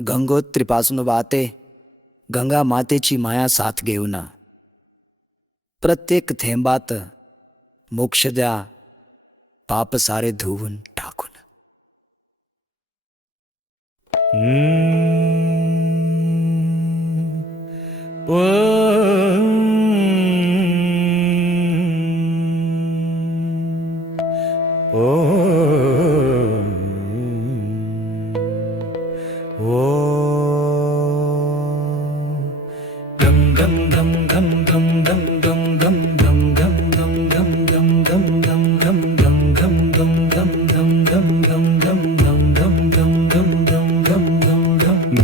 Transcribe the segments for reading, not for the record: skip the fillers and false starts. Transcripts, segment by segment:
गंगोत्रीपासून वाहते गंगा मातेची माया साथ घेऊन प्रत्येक थेंबात मोक्ष द्या पाप सारे धुवून टाकून.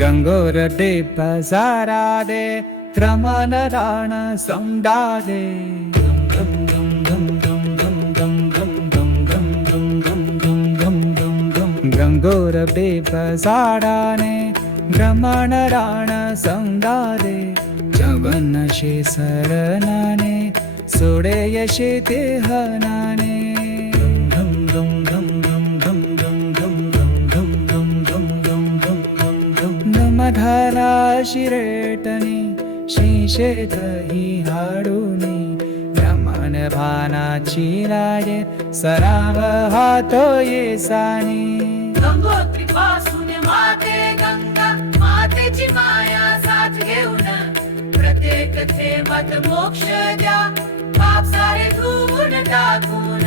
गंगोर दे पसारा दे त्रमन राण समडा दे. गंगोर दे पसारा ने भ्रमण राण समडा दे. जवन शे सरनाने सोडे यशे ते हनाने. मधाला शिरेटनी शिशे दही हाडूनी ब्रह्मण भानाची राजे सराव हातो येसानी. गंगोत्रीपासून माते गंगा मातेची माया साथ घेऊन प्रत्येक थेंबात मोक्ष द्या पाप सारे धुवून टाकून.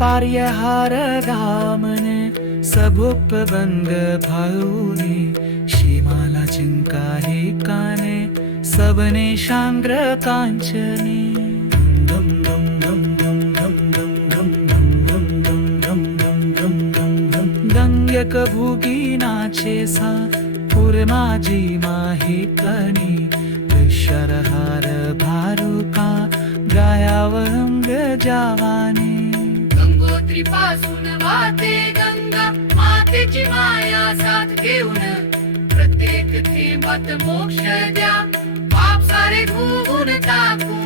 पार्य हार धामने सबुप बंग भाऊने शिमाला चिंकाहे काने सबने शांग्र कांचने. गंगक भुगी नाचे सा पुरमाजी माहे कनी शरहार भारुका गायावंग जावानी. गंगोत्रीपासून वाहते गंगा मातेची माया साथ घेऊन प्रत्येक थेंबात मोक्ष द्या पाप सारे धुवून टाकून.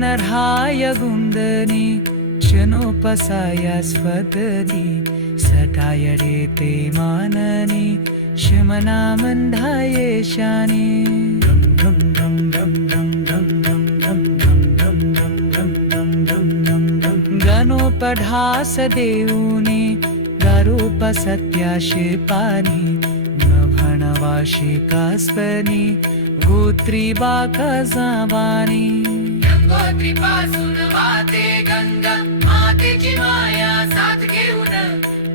नरहाय गुंदनी शनोपसाया स्वदनी सटाय ते माननी शमना मंधाये शानी. गणोपढास देऊनी गरूप सत्याशे पानी भणवाशी कास्पनी गोत्री बाका जावानी. गंगोत्रीपासून वाहते गंगा मातेची माया साथ घेऊन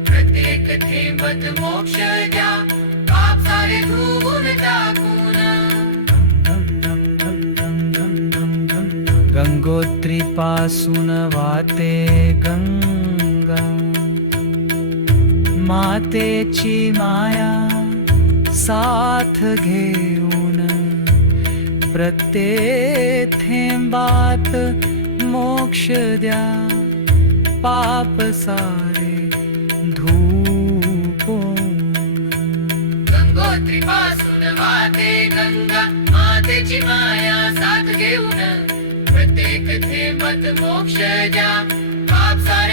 प्रत्येक थेंबात मोक्ष द्या पाप सारे धुवून टाकून. गंगोत्रीपासून वाहते गंगा मातेची माया साथ घेऊन प्रत्येक थेंबात मोक्ष द्या पाप सारे धुवून. गंगोत्रीपासून वाहते गंगा मातेची माया साथ घेऊन प्रत्येक थेंबात मोक्ष द्या पाप सारे